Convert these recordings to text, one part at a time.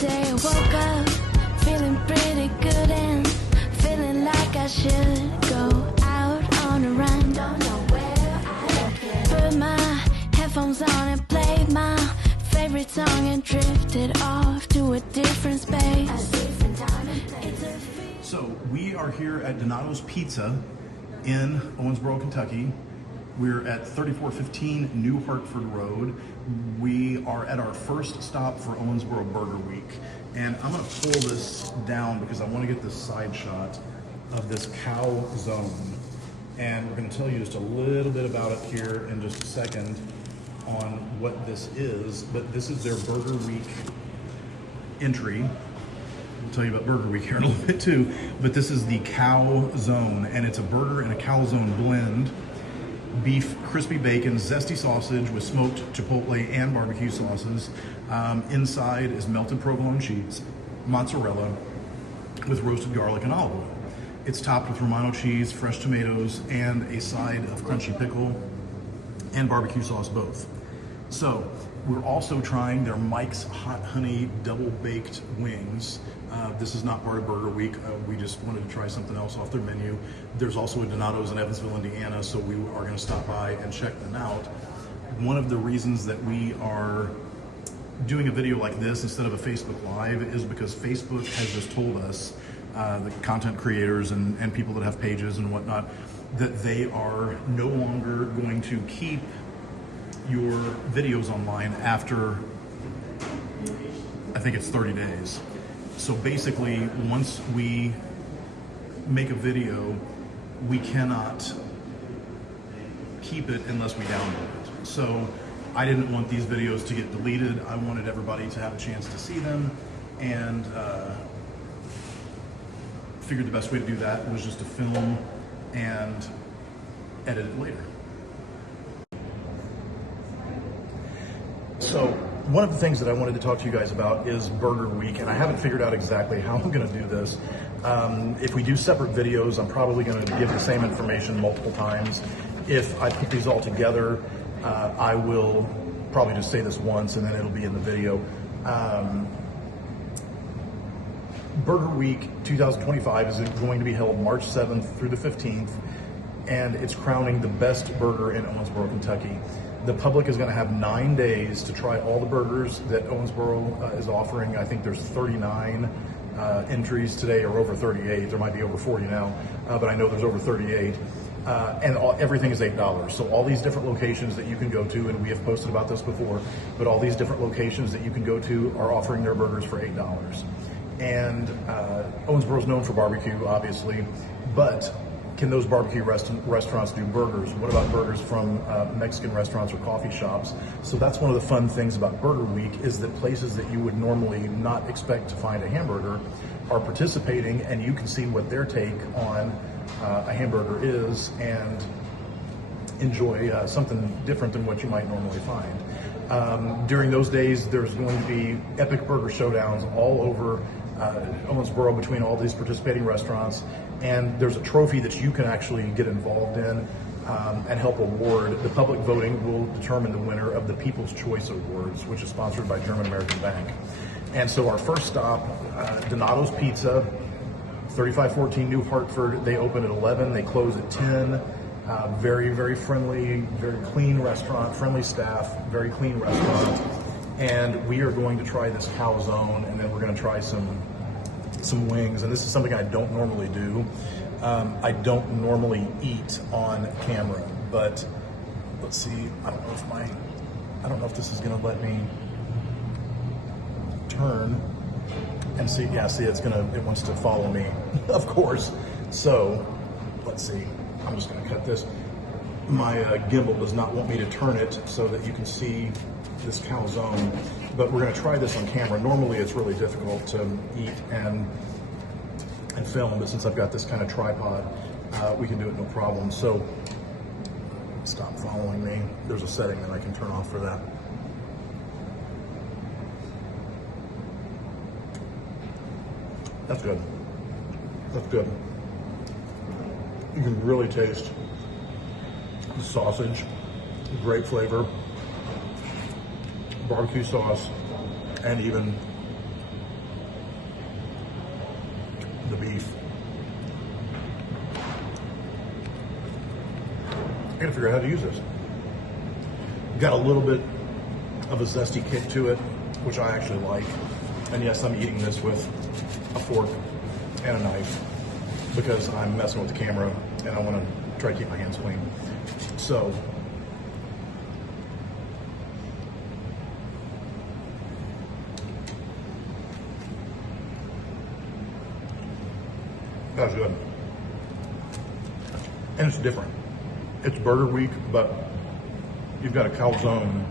Today I woke up feeling pretty good and feeling like I should go out on a run. Don't know where I don't care. Put my headphones on and played my favorite song and drifted off to a different space. So we are here at Donato's Pizza in Owensboro, Kentucky. We're at 3415 New Hartford Road. We are at our first stop for Owensboro Burger Week. And I'm gonna pull this down because I wanna get this side shot of this cow zone. And we're gonna tell you just a little bit about it here in just a second on what this is. But this is their Burger Week entry. I'll tell you about Burger Week here in a little bit too. But this is the cow zone, and it's a burger and a calzone blend. Beef, crispy bacon, zesty sausage with smoked chipotle and barbecue sauces. Inside is melted provolone cheese, mozzarella with roasted garlic and olive oil. It's topped with Romano cheese, fresh tomatoes, and a side of crunchy pickle and barbecue sauce both. So we're also trying their Mike's Hot Honey Double Baked Wings. This is not part of Burger Week. We just wanted to try something else off their menu. There's also a Donato's in Evansville, Indiana, so we are going to stop by and check them out. One of the reasons that we are doing a video like this instead of a Facebook Live is because Facebook has just told us, the content creators and people that have pages and whatnot, that they are no longer going to keep your videos online after, I think it's 30 days. So basically, once we make a video, we cannot keep it unless we download it. So I didn't want these videos to get deleted. I wanted everybody to have a chance to see them, and figured the best way to do that was just to film and edit it later. So one of the things that I wanted to talk to you guys about is Burger Week, and I haven't figured out exactly how I'm going to do this. If we do separate videos, I'm probably going to give the same information multiple times. If I put these all together, I will probably just say this once and then it'll be in the video. Burger Week 2025 is going to be held March 7th through the 15th, and it's crowning the best burger in Owensboro, Kentucky. The public is going to have 9 days to try all the burgers that Owensboro is offering. I think there's 39 entries today, or over 38. There might be over 40 now, but I know there's over 38. And everything is $8. So all these different locations that you can go to, and we have posted about this before, but all these different locations that you can go to are offering their burgers for $8. And Owensboro is known for barbecue, obviously, but can those barbecue restaurants do burgers? What about burgers from Mexican restaurants or coffee shops? So that's one of the fun things about Burger Week, is that places that you would normally not expect to find a hamburger are participating, and you can see what their take on a hamburger is and enjoy something different than what you might normally find. During those days, there's going to be epic burger showdowns all over Owensboro between all these participating restaurants, and there's a trophy that you can actually get involved in and help award. The public voting will determine the winner of the People's Choice Awards, which is sponsored by German American Bank. And so our first stop, Donato's Pizza, 3514 New Hartford. They open at 11, they close at 10. Very, very friendly, very clean restaurant, friendly staff, very clean restaurant. And we are going to try this calzone, and then we're going to try some wings. And this is something I don't normally do. I don't normally eat on camera, but let's see. I don't know if this is going to let me turn and see. Yeah, see, it wants to follow me, of course. So let's see. I'm just going to cut this. My gimbal does not want me to turn it so that you can see this calzone, but we're going to try this on camera. Normally it's really difficult to eat and film, but since I've got this kind of tripod, we can do it no problem. So stop following me. There's a setting that I can turn off for that. That's good. That's good. You can really taste the sausage, great flavor, barbecue sauce, and even the beef. I gotta figure out how to use this. Got a little bit of a zesty kick to it, which I actually like. And yes, I'm eating this with a fork and a knife because I'm messing with the camera and I want to try to keep my hands clean. So, that's good. And it's different. It's Burger Week, but you've got a calzone,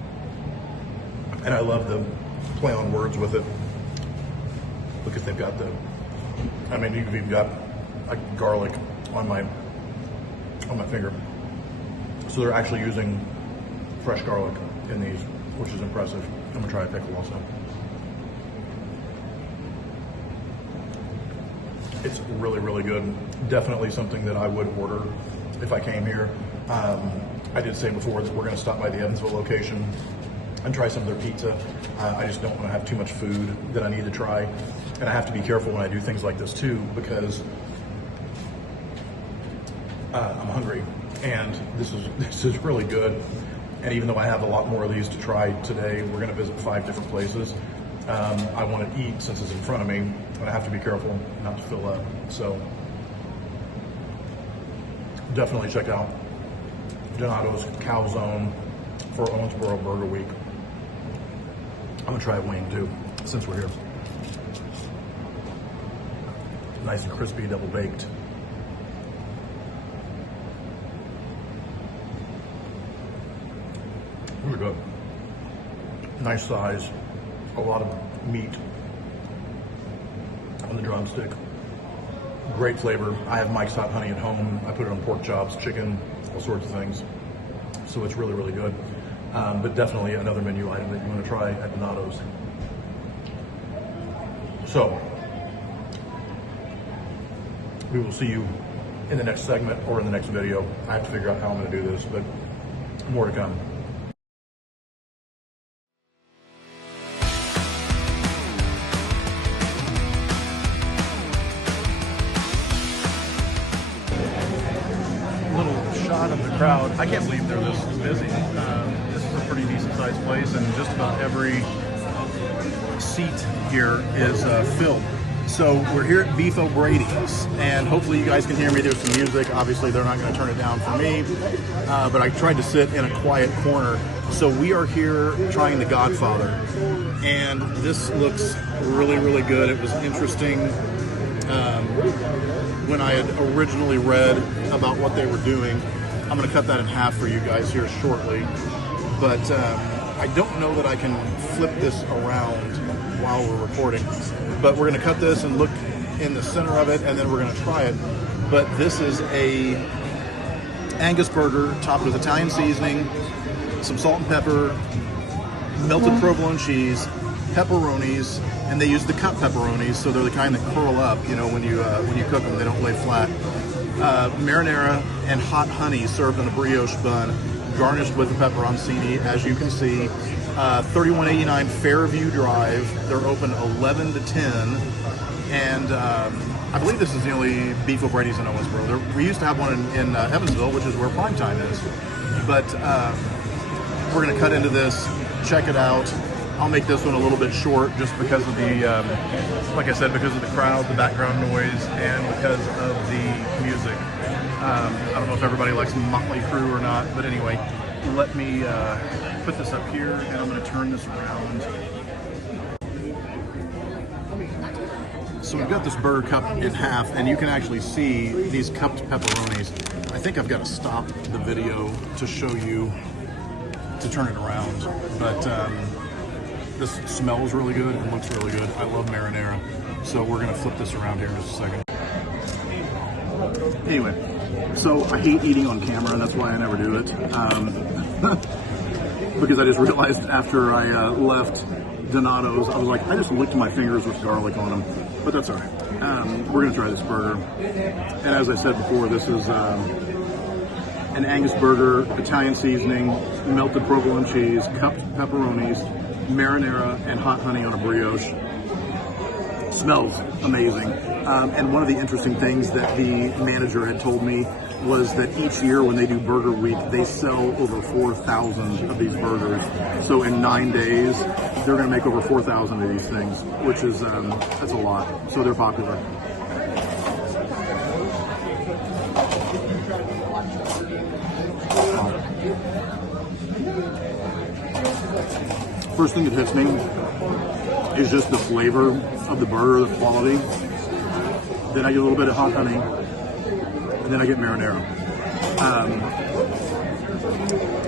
and I love the play on words with it because they've got I mean, you've even got like garlic on my finger. So they're actually using fresh garlic in these, which is impressive. I'm gonna try a pickle also. It's really, really good. Definitely something that I would order if I came here. I did say before that we're going to stop by the Evansville location and try some of their pizza. I just don't want to have too much food that I need to try. And I have to be careful when I do things like this too, because I'm hungry and this is really good. And even though I have a lot more of these to try today, we're going to visit 5 different places. I want to eat since it's in front of me, and I have to be careful not to fill up. So definitely check out Donato's Calzone for Owensboro Burger Week. I'm gonna try a wing too, since we're here. Nice and crispy, double baked. Really good. Nice size, a lot of meat on the drumstick. Great flavor. I have Mike's Hot Honey at home. I put it on pork chops, chicken, all sorts of things. So it's really, really good. But definitely another menu item that you want to try at Donato's. So, we will see you in the next segment or in the next video. I have to figure out how I'm going to do this, but more to come. Shot of the crowd. I can't believe they're this busy. This is a pretty decent sized place, and just about every seat here is filled. So we're here at Beef O'Brady's, and hopefully you guys can hear me. There's some music. Obviously they're not going to turn it down for me, but I tried to sit in a quiet corner. So we are here trying the Godfather, and this looks really, really good. It was interesting. When I had originally read about what they were doing. I'm going to cut that in half for you guys here shortly, but I don't know that I can flip this around while we're recording, but we're going to cut this and look in the center of it, and then we're going to try it. But this is a Angus burger topped with Italian seasoning, some salt and pepper, melted provolone cheese, pepperonis, and they use the cut pepperonis, so they're the kind that curl up, you know, when you cook them, they don't lay flat. Marinara and hot honey served on a brioche bun, garnished with the pepperoncini, as you can see. 3189 Fairview Drive. They're open 11 to 10, and I believe this is the only Beef O'Brady's in Owensboro. We used to have one in Evansville, which is where prime time is, but we're going to cut into this, check it out. I'll make this one a little bit short just because of the, like I said, because of the crowd, the background noise, and because of the music. I don't know if everybody likes Motley Crue or not, but anyway, let me put this up here, and I'm going to turn this around. So we've got this burger cut in half, and you can actually see these cupped pepperonis. I think I've got to stop the video to show you, to turn it around, but this smells really good and looks really good. I love marinara. So we're gonna flip this around here in just a second. Anyway, so I hate eating on camera, and that's why I never do it. Because I just realized after I left Donato's, I was like, I just licked my fingers with garlic on them, but that's all right. We're gonna try this burger. And as I said before, this is an Angus burger, Italian seasoning, melted provolone cheese, cupped pepperonis, marinara, and hot honey on a brioche. smells amazing. And one of the interesting things that the manager had told me was that each year when they do Burger Week, they sell over 4,000 of these burgers. So in 9 days, they're going to make over 4,000 of these things, which is that's a lot. So they're popular. First thing that hits me is just the flavor of the burger, the quality. Then I get a little bit of hot honey, and then I get marinara.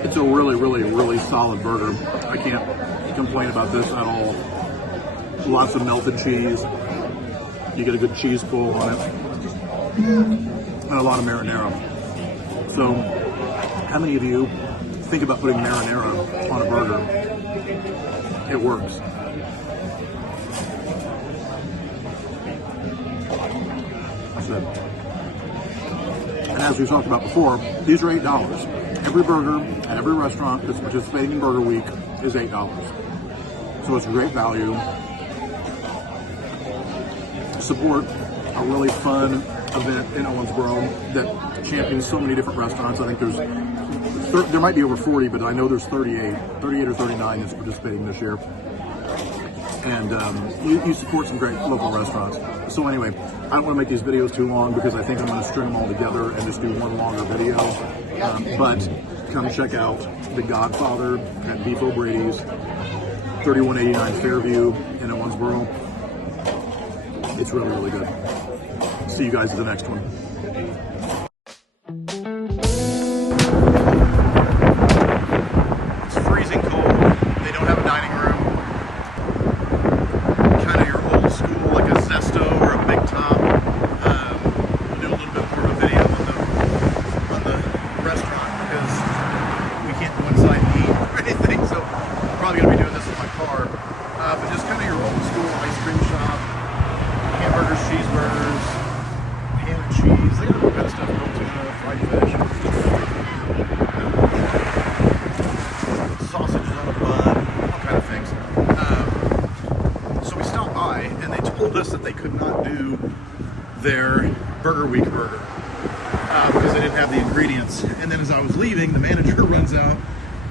It's a really, really, really solid burger. I can't complain about this at all. Lots of melted cheese. You get a good cheese pull on it, and a lot of marinara. So, how many of you think about putting marinara on a burger? It works. That's it. And as we talked about before, these are $8. Every burger at every restaurant that's participating in Burger Week is $8. So it's a great value. Support a really fun event in Owensboro that champions so many different restaurants. I think there might be over 40, but I know there's 38 or 39 that's participating this year. And you support some great local restaurants. So anyway, I don't want to make these videos too long because I think I'm going to string them all together and just do one longer video. But come check out the Godfather at Brady's, 3189 Fairview in Owensboro. It's really, really good. See you guys at the next one. It's freezing cold. They don't have a dining room. Kind of your old school, like a Zesto or a Big Top. We'll do a little bit more of a video on the restaurant because we can't go inside and eat or anything. So I'm probably going to be doing this in my car. But just kind of your old school ice cream shop. Hamburgers, cheeseburgers, ham and cheese. They got all kind of stuff, grilled tuna, fried fish, sausages on a bun, all kind of things. So we stopped by and they told us that they could not do their Burger Week burger because they didn't have the ingredients. And then as I was leaving, the manager runs out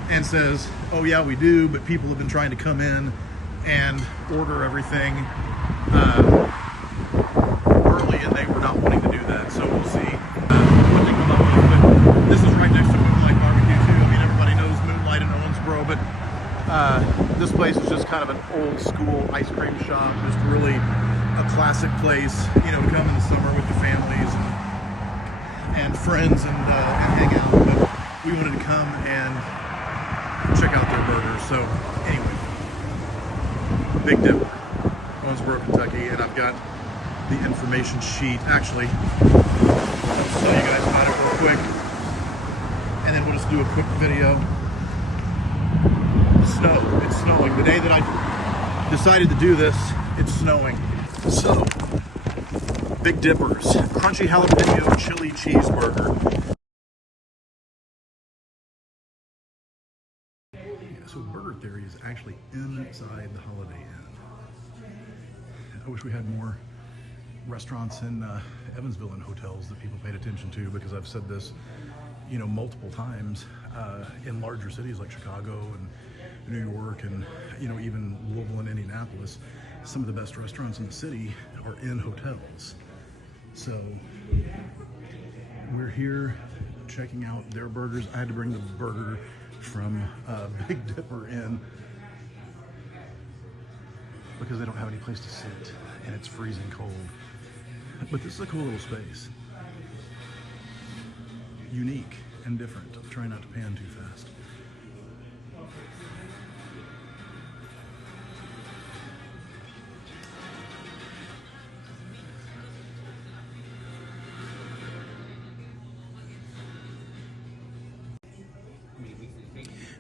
and says, "Oh yeah, we do, but people have been trying to come in and order everything early, and they were not wanting to do that." So we'll see what they come up with. But this is right next to Moonlight Barbecue too. I mean, everybody knows Moonlight in Owensboro, but this place is just kind of an old school ice cream shop. Just really a classic place, you know, to come in the summer with the families and friends and hang out. But we wanted to come and check out their burgers. So anyway, Big Dipper, Owensboro, Kentucky, and I've got the information sheet. Actually, I'll tell you guys about it real quick, and then we'll just do a quick video. Snow. It's snowing. The day that I decided to do this, it's snowing. So, Big Dipper's crunchy jalapeno chili cheeseburger. So Burger Theory is actually inside the Holiday Inn. I wish we had more restaurants in Evansville and hotels that people paid attention to, because I've said this, you know, multiple times in larger cities like Chicago and New York and, you know, even Louisville and Indianapolis, some of the best restaurants in the city are in hotels. So we're here checking out their burgers. I had to bring the burger from Big Dipper in because they don't have any place to sit and it's freezing cold. But this is a cool little space. Unique and different. I'm trying not to pan too fast.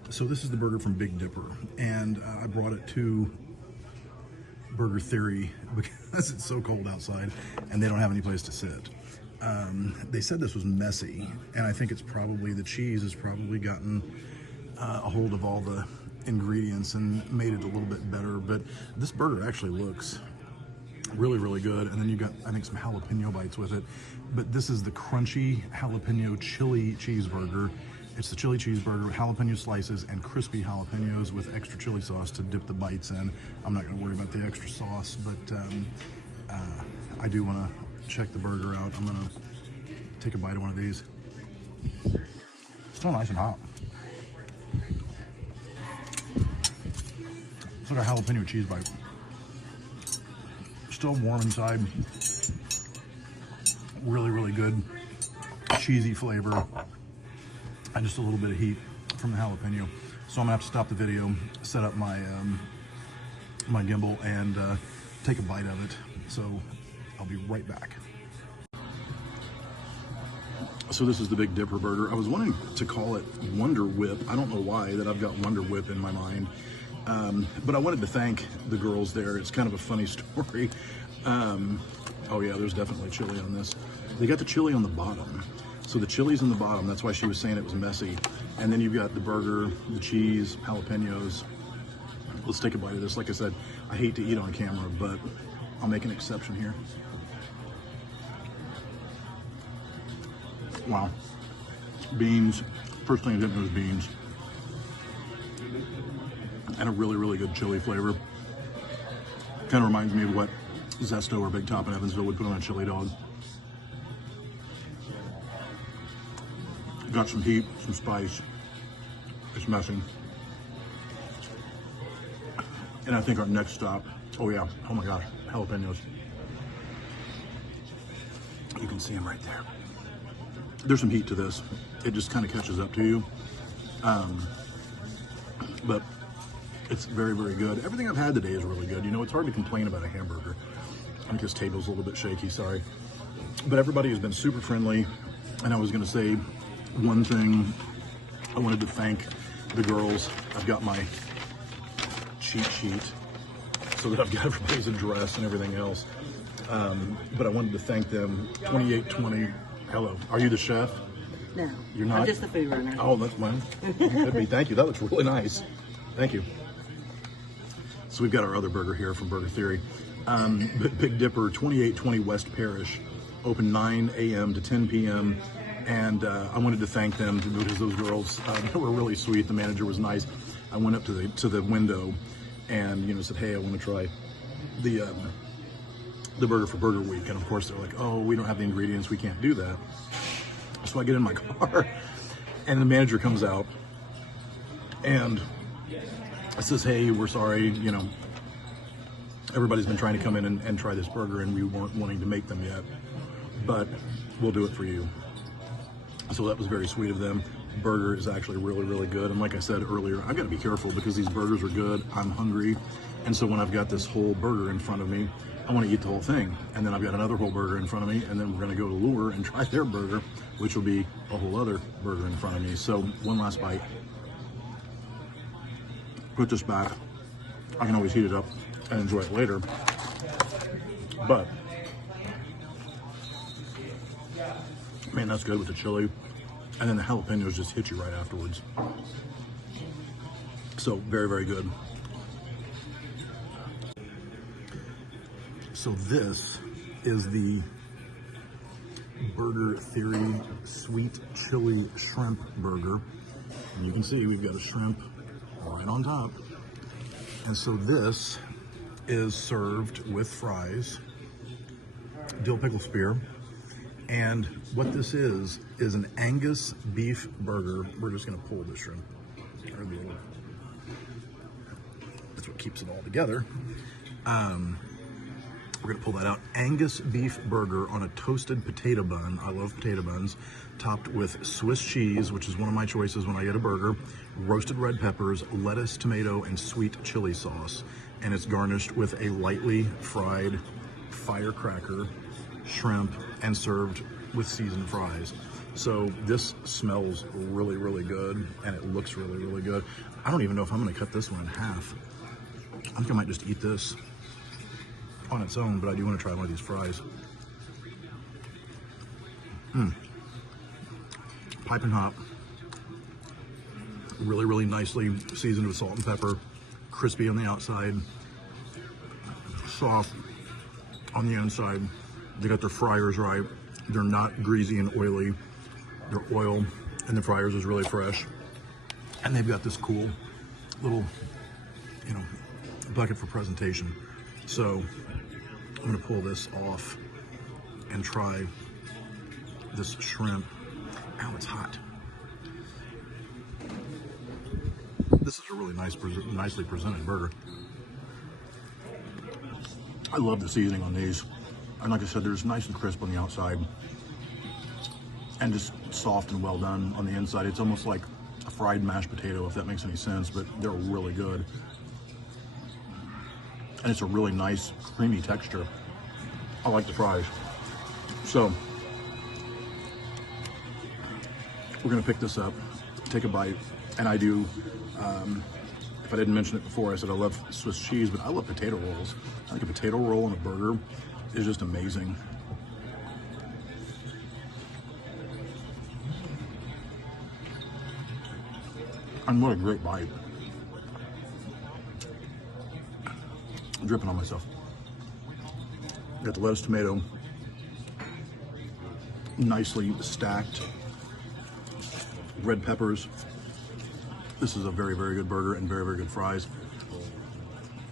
So this is the burger from Big Dipper, and I brought it to Burger Theory because it's so cold outside and they don't have any place to sit. They said this was messy, and I think it's probably the cheese has probably gotten a hold of all the ingredients and made it a little bit better, but this burger actually looks Really, really good. And then you got, I think, some jalapeno bites with it. But this is the crunchy jalapeno chili cheeseburger. It's the chili cheeseburger with jalapeno slices and crispy jalapenos with extra chili sauce to dip the bites in. I'm not going to worry about the extra sauce, but I do want to check the burger out. I'm going to take a bite of one of these. Still nice and hot. It's like a jalapeno cheese bite. Still warm inside. Really, really good cheesy flavor and just a little bit of heat from the jalapeno. So I'm gonna have to stop the video, set up my my gimbal, and take a bite of it. So I'll be right back. So this is the Big Dipper burger. I was wanting to call it Wonder Whip. I don't know why that I've got Wonder Whip in my mind. But I wanted to thank the girls there. It's kind of a funny story. Oh yeah, there's definitely chili on this. They got the chili on the bottom. So the chili's in the bottom. That's why she was saying it was messy. And then you've got the burger, the cheese, jalapenos. Let's take a bite of this. Like I said, I hate to eat on camera, but I'll make an exception here. Wow. Beans. First thing I didn't know was beans. And a really, really good chili flavor. Kind of reminds me of what Zesto or Big Top in Evansville would put on a chili dog. Got some heat, some spice. It's messing. And I think our next stop, oh yeah, oh my gosh, jalapenos. You can see them right there. There's some heat to this. It just kind of catches up to you. But it's very, very good. Everything I've had today is really good. You know, it's hard to complain about a hamburger. I think this table's a little bit shaky, sorry. But everybody has been super friendly. And I was gonna say one thing, I wanted to thank the girls. I've got my cheat sheet so that I've got everybody's address and everything else. But I wanted to thank them. 2820, hello. Are you the chef? No. You're not? I'm just the food runner. Oh, that's fine. You could be. Thank you. That looks really nice. Thank you. So we've got our other burger here from Burger Theory. Big Dipper, 2820 West Parrish, open 9 a.m. to 10 p.m. And I wanted to thank them because those girls they were really sweet. The manager was nice. I went up to the window and said, hey, I want to try the burger for Burger Week. And of course they're like, oh, we don't have the ingredients, we can't do that. So I get in my car and the manager comes out and says, hey, we're sorry, everybody's been trying to come in and try this burger and we weren't wanting to make them yet, but we'll do it for you. So that was very sweet of them. Burger is actually really, really good. And like I said earlier, I've got to be careful because these burgers are good. I'm hungry. And so when I've got this whole burger in front of me, I want to eat the whole thing. And then I've got another whole burger in front of me. And then we're going to go to Lure and try their burger, which will be a whole other burger in front of me. So one last bite. Put this back. I can always heat it up and enjoy it later. But man, that's good with the chili. And then the jalapenos just hit you right afterwards. So very, very good. So this is the Burger Theory Sweet Chili Shrimp Burger. And you can see we've got a shrimp right on top. And so this is served with fries, dill pickle spear. And what this is an Angus beef burger. We're just gonna pull the shrimp. That's what keeps it all together. We're gonna pull that out. Angus beef burger on a toasted potato bun. I love potato buns. Topped with Swiss cheese, which is one of my choices when I get a burger. Roasted red peppers, lettuce, tomato, and sweet chili sauce. And it's garnished with a lightly fried firecracker, shrimp, and served with seasoned fries. So this smells really, really good, and it looks really, really good. I don't even know if I'm gonna cut this one in half. I think I might just eat this on its own, but I do want to try one of these fries. Piping hot. Really, really nicely seasoned with salt and pepper. Crispy on the outside. Soft. on the inside. They got their fryers right. They're not greasy and oily. Their oil in the fryers is really fresh. And they've got this cool little, you know, bucket for presentation. So I'm gonna pull this off and try this shrimp. Ow, it's hot. This is a really nicely presented burger. I love the seasoning on these. And like I said, they're just nice and crisp on the outside and just soft and well done on the inside. It's almost like a fried mashed potato, if that makes any sense, but they're really good. And it's a really nice, creamy texture. I like the fries. So, we're gonna pick this up, take a bite, and I do, if I didn't mention it before, I said I love Swiss cheese, but I love potato rolls. I think a potato roll on a burger is just amazing. And what a great bite. I'm dripping on myself. Got the lettuce, tomato, nicely stacked. Red peppers. This is a very, very good burger and very, very good fries.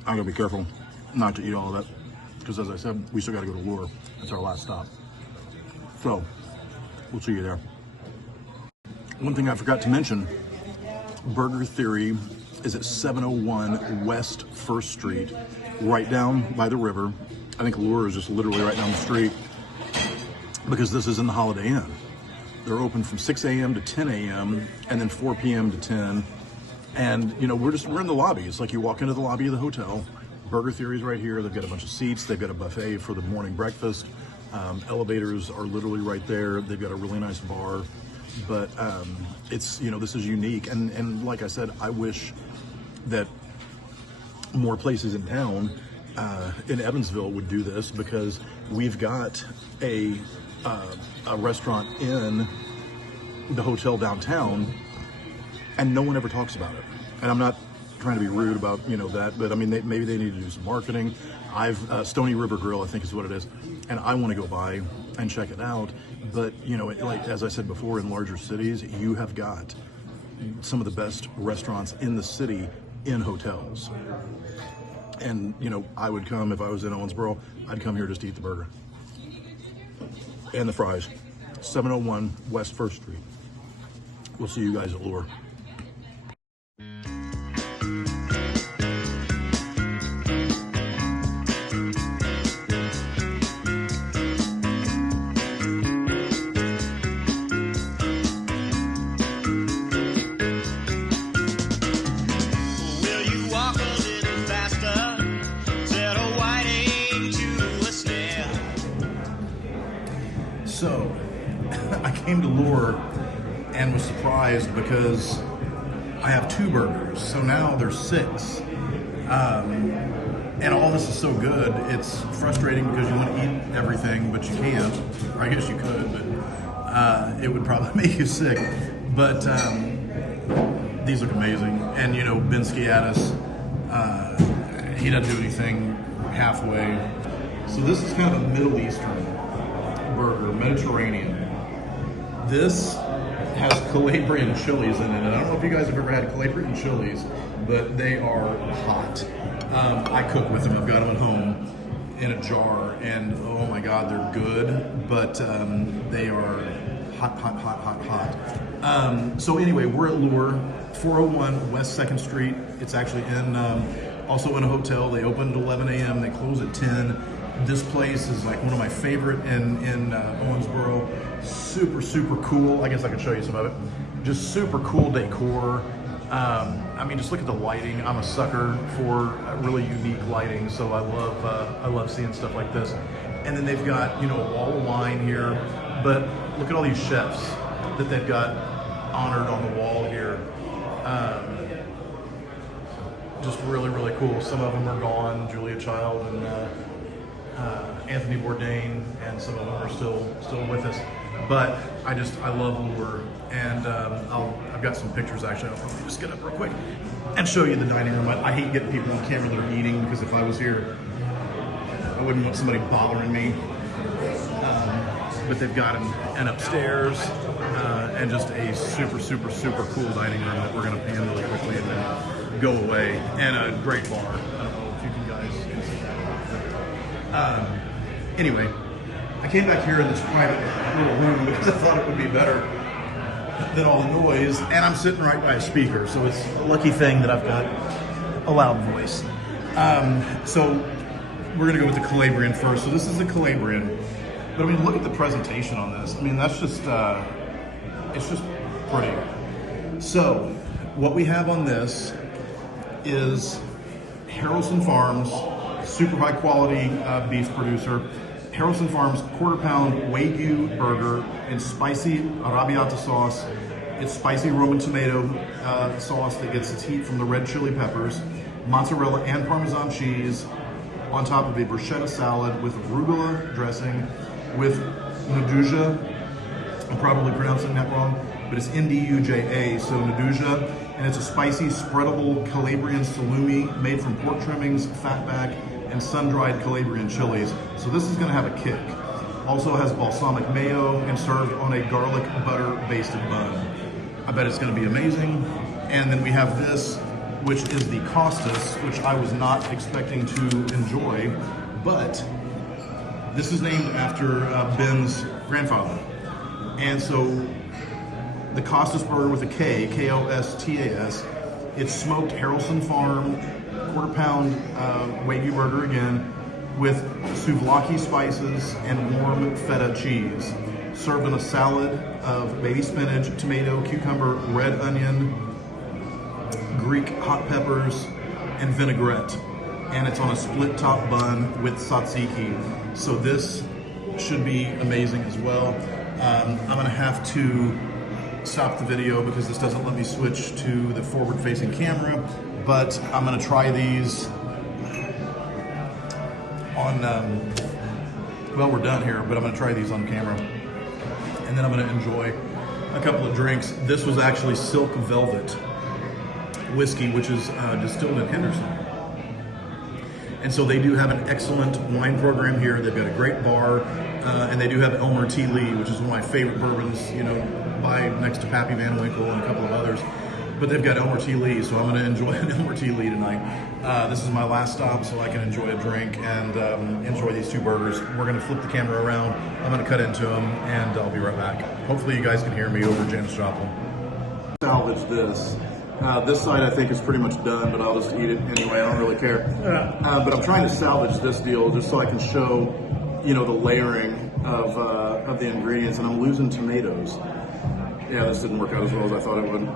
I'm gonna be careful not to eat all of that because, as I said, we still gotta go to Lure. That's our last stop. So, we'll see you there. One thing I forgot to mention, Burger Theory is at 701 West 1st Street, right down by the river. I think Lure is just literally right down the street because this is in the Holiday Inn. They're open from 6 a.m. to 10 a.m. and then 4 p.m. to 10. And you know, we're in the lobby. It's like you walk into the lobby of the hotel. Burger Theory's right here. They've got a bunch of seats. They've got a buffet for the morning breakfast. Elevators are literally right there. They've got a really nice bar. But it's, you know, this is unique. And like I said, I wish that more places in town in Evansville would do this, because we've got a restaurant in the hotel downtown and no one ever talks about it. And I'm not trying to be rude about, you know, that, but I mean, maybe they need to do some marketing. Stony River Grille, I think is what it is. And I want to go by and check it out. But, you know, like, as I said before, in larger cities, you have got some of the best restaurants in the city in hotels. And, you know, I would come, if I was in Owensboro, I'd come here just to eat the burger. And the fries. 701 West 1st Street. We'll see you guys at Lure. So, I came to Lure and was surprised because I have 2 burgers, so now there's 6. And all this is so good, it's frustrating because you want to eat everything, but you can't. Or I guess you could, but it would probably make you sick. But these look amazing. And, you know, Ben Skiatis, he doesn't do anything halfway. So this is kind of a Middle Eastern burger, Mediterranean. This has Calabrian chilies in it, and I don't know if you guys have ever had Calabrian chilies, but they are hot. I cook with them. I've got them at home in a jar, and oh my God, they're good, but they are hot. So anyway, we're at Lure, 401 West 2nd Street. It's actually in also in a hotel. They open at 11 a.m. They close at 10. This place is like one of my favorite in Owensboro. Super cool. I guess I could show you some of it. Just super cool decor. I mean, just look at the lighting. I'm a sucker for really unique lighting, so I love seeing stuff like this. And then they've got, you know, a wall of wine here, but look at all these chefs that they've got honored on the wall here. Just really cool. Some of them are gone, Julia Child and Anthony Bourdain, and some of them are still with us. But I love Lure, and I've got some pictures actually. I'll probably just get up real quick and show you the dining room. I hate getting people on camera that are eating, because if I was here, I wouldn't want somebody bothering me. But they've got an upstairs and just a super, super, super cool dining room that we're going to pan really quickly and then go away. And a great bar. I don't know if you guys can see that. Anyway, I came back here in this private little room because I thought it would be better than all the noise. And I'm sitting right by a speaker, so it's a lucky thing that I've got a loud voice. So we're going to go with the Calabrian first. So this is the Calabrian. But I mean, look at the presentation on this. I mean, that's just, it's just pretty. So what we have on this is Harrelson Farms, super high quality beef producer. Harrelson Farms quarter pound Wagyu burger in spicy arrabbiata sauce. It's spicy Roman tomato sauce that gets its heat from the red chili peppers, mozzarella and Parmesan cheese on top of a bruschetta salad with arugula dressing, with Nduja, I'm probably pronouncing that wrong, but it's Nduja, so Nduja, and it's a spicy, spreadable Calabrian salumi made from pork trimmings, fatback, and sun-dried Calabrian chilies. So this is gonna have a kick. Also has balsamic mayo and served on a garlic butter basted bun. I bet it's gonna be amazing. And then we have this, which is the Costas, which I was not expecting to enjoy, but this is named after Ben's grandfather. And so the Costas burger with a K, K-O-S-T-A-S, it's smoked Harrelson Farm, quarter pound Wagyu burger again, with souvlaki spices and warm feta cheese. Served in a salad of baby spinach, tomato, cucumber, red onion, Greek hot peppers, and vinaigrette. And it's on a split top bun with tzatziki. So this should be amazing as well. I'm gonna have to stop the video because this doesn't let me switch to the forward facing camera, but I'm gonna try these on, well, we're done here, but I'm gonna try these on camera. And then I'm gonna enjoy a couple of drinks. This was actually Silk Velvet whiskey, which is distilled in Henderson. And so they do have an excellent wine program here. They've got a great bar, and they do have Elmer T. Lee, which is one of my favorite bourbons, you know, by next to Pappy Van Winkle and a couple of others. But they've got Elmer T. Lee, so I'm gonna enjoy an Elmer T. Lee tonight. This is my last stop, so I can enjoy a drink and enjoy these two burgers. We're gonna flip the camera around. I'm gonna cut into them, and I'll be right back. Hopefully you guys can hear me over Janis Joplin. Salvage this. This side I think is pretty much done, but I'll just eat it anyway. I don't really care. But I'm trying to salvage this deal just so I can show, you know, the layering of the ingredients, and I'm losing tomatoes. Yeah, this didn't work out as well as I thought it would.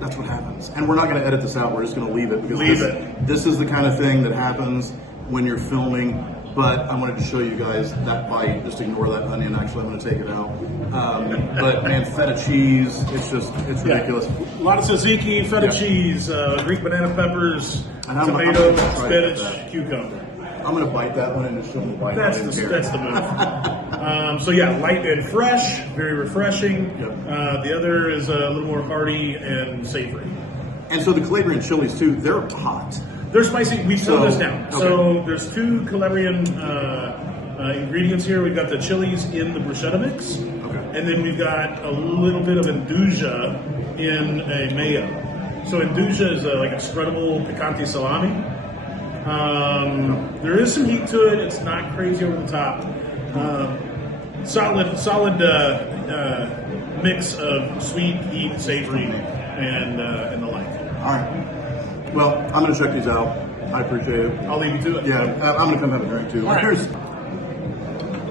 That's what happens. And we're not going to edit this out. We're just going to leave it because this is the kind of thing that happens when you're filming. But I wanted to show you guys that bite. Just ignore that onion. Actually, I'm going to take it out. But man, feta cheese, it's ridiculous. A lot of tzatziki, feta cheese, Greek banana peppers, tomato, spinach, cucumber. I'm going to bite that one and just show them the bite. That's the move. So yeah, light and fresh, very refreshing. Yep. The other is a little more hearty and savory. And so the Calabrian chilies too, they're hot. They're spicy. We slow this down. Okay. So there's two Calabrian ingredients here. We've got the chilies in the bruschetta mix, and then we've got a little bit of Nduja in a mayo. So Nduja is like a spreadable picante salami. There is some heat to it. It's not crazy over the top. Solid mix of sweet, heat, savory, and the like. All right. Well, I'm going to check these out. I appreciate it. I'll leave you to it. Yeah, I'm going to come have a drink too. Right. Here's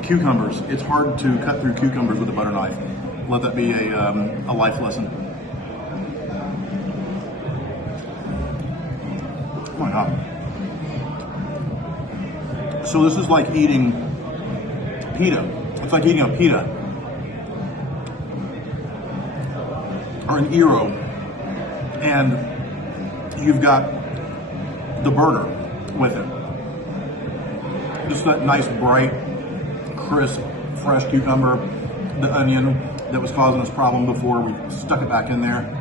cucumbers. It's hard to cut through cucumbers with a butter knife. Let that be a life lesson. Oh my God. So this is like eating pita. It's like eating a pita. Or an gyro. And you've got the burger with it. Just that nice, bright, crisp, fresh cucumber, the onion that was causing us problem before. We stuck it back in there.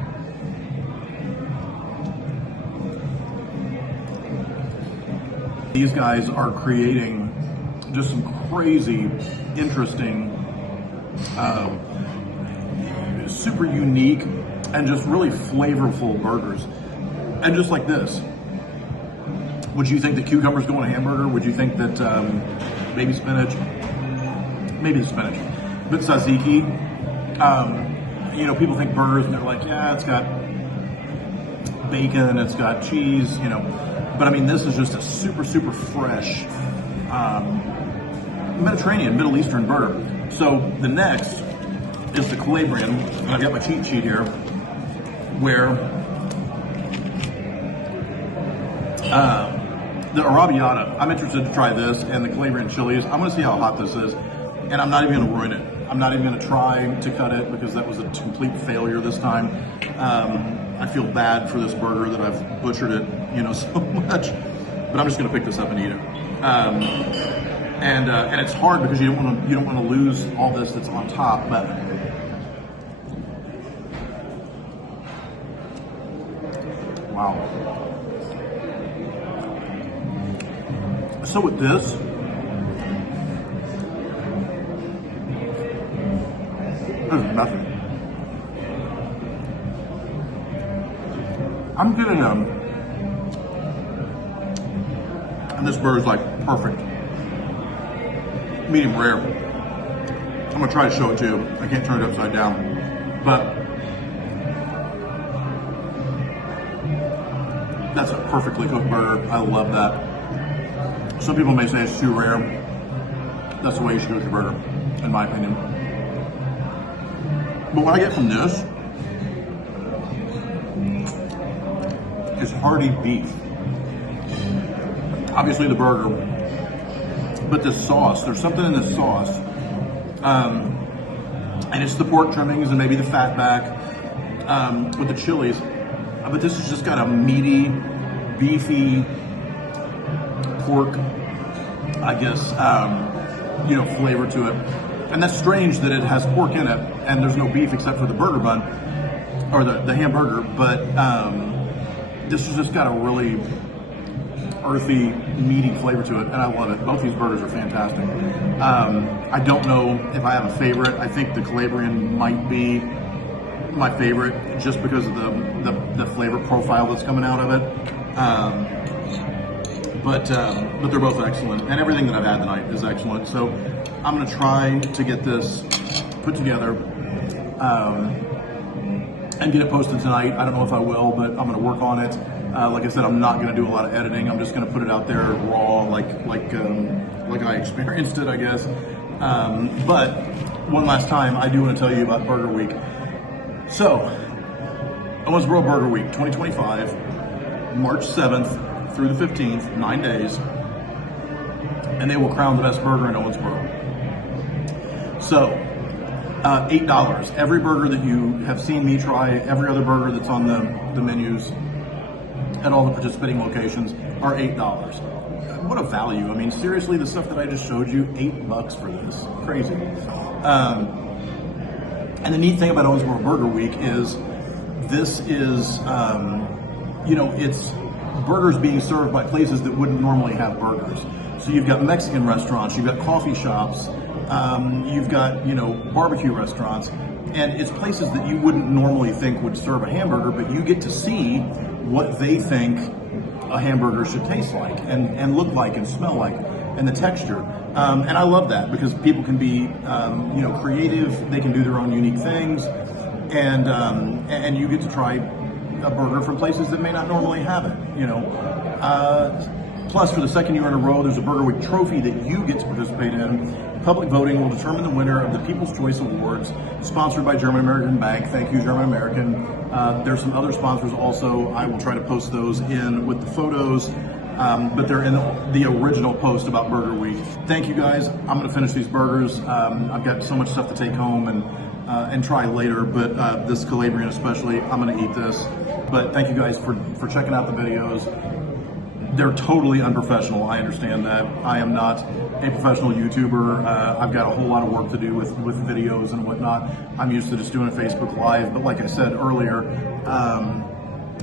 These guys are creating just some crazy, interesting, super unique, and just really flavorful burgers. And just like this. Would you think that cucumbers go on a hamburger? Would you think that maybe spinach? Maybe the spinach. But tzatziki, you know, people think burgers and they're like, yeah, it's got bacon, it's got cheese, you know. But I mean, this is just a super, super fresh Mediterranean, Middle Eastern burger. So the next is the Calabrian, and I've got my cheat sheet here, where the arrabbiata, I'm interested to try this, and the Calabrian chilies. I'm gonna see how hot this is, and I'm not even gonna ruin it. I'm not even gonna try to cut it because that was a complete failure this time. I feel bad for this burger that I've butchered it, you know, so much, but I'm just gonna pick this up and eat it. And it's hard because you don't want to lose all this that's on top, but wow. So with this, there's nothing. I'm getting and this burger's like perfect. Medium rare. I'm gonna try to show it to you. I can't turn it upside down, but that's a perfectly cooked burger. I love that. Some people may say it's too rare. That's the way you should cook your burger, in my opinion. But what I get from this is hearty beef. Obviously the burger, but this sauce, there's something in this sauce. And it's the pork trimmings and maybe the fat back with the chilies. But this has just got a meaty, beefy pork, I guess, you know, flavor to it. And that's strange that it has pork in it and there's no beef except for the burger bun, or the hamburger, but this has just got a really earthy, meaty flavor to it, and I love it. Both these burgers are fantastic. I don't know if I have a favorite. I think the Calabrian might be my favorite just because of the flavor profile that's coming out of it. But they're both excellent, and everything that I've had tonight is excellent. So I'm going to try to get this put together and get it posted tonight. I don't know if I will, but I'm going to work on it. Like I said, I'm not going to do a lot of editing. I'm just going to put it out there raw, like I experienced it, I guess. But one last time, I do want to tell you about Burger Week. So, Owensboro Burger Week 2025, March 7th through the 15th, 9 days, and they will crown the best burger in Owensboro. So, $8. Every burger that you have seen me try, every other burger that's on the menus at all the participating locations are $8. What a value. I mean, seriously, the stuff that I just showed you, $8 for this. Crazy. And the neat thing about Owensboro Burger Week is this is, you know, it's burgers being served by places that wouldn't normally have burgers. So you've got Mexican restaurants, you've got coffee shops, you've got, you know, barbecue restaurants, and it's places that you wouldn't normally think would serve a hamburger, but you get to see what they think a hamburger should taste like and look like and smell like and the texture. And I love that because people can be, you know, creative. They can do their own unique things, and you get to try a burger from places that may not normally have it. You know, plus for the second year in a row, there's a Burger Week trophy that you get to participate in. Public voting will determine the winner of the People's Choice Awards, sponsored by German American Bank. Thank you, German American. There's some other sponsors also. I will try to post those in with the photos, but they're in the original post about Burger Week. Thank you guys. I'm going to finish these burgers. I've got so much stuff to take home and try later, but this Calabrian especially, I'm going to eat this. But thank you guys for checking out the videos. They're totally unprofessional. I understand that. I am not a professional YouTuber. I've got a whole lot of work to do with videos and whatnot. I'm used to just doing a Facebook Live, but like I said earlier,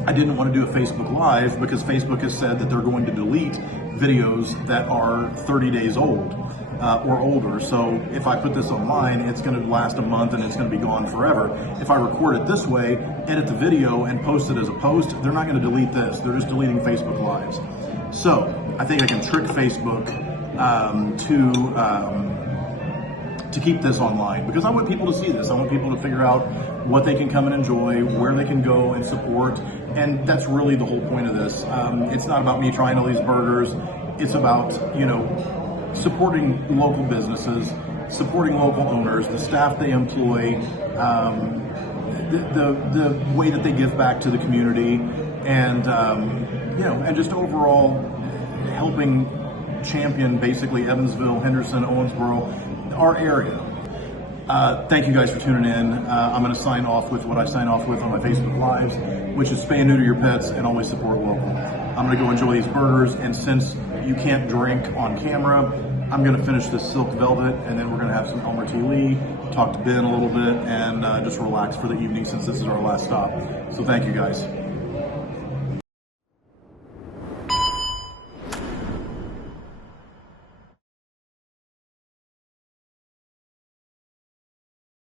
I didn't want to do a Facebook Live because Facebook has said that they're going to delete videos that are 30 days old or older. So if I put this online, it's going to last a month and it's going to be gone forever. If I record it this way, edit the video and post it as a post, they're not going to delete this. They're just deleting Facebook Lives. So I think I can trick Facebook to keep this online, because I want people to see this. I want people to figure out what they can come and enjoy, where they can go and support, and that's really the whole point of this. It's not about me trying all these burgers. It's about, you know, supporting local businesses, supporting local owners, the staff they employ, the way that they give back to the community, and you know, and just overall helping champion basically Evansville, Henderson, Owensboro, our area. Thank you guys for tuning in. I'm going to sign off with what I sign off with on my Facebook Lives, which is spay and neuter your pets and always support local. I'm going to go enjoy these burgers, and since you can't drink on camera, I'm going to finish this Silk Velvet, and then we're going to have some Elmer T. Lee, talk to Ben a little bit, and just relax for the evening since this is our last stop. So thank you guys.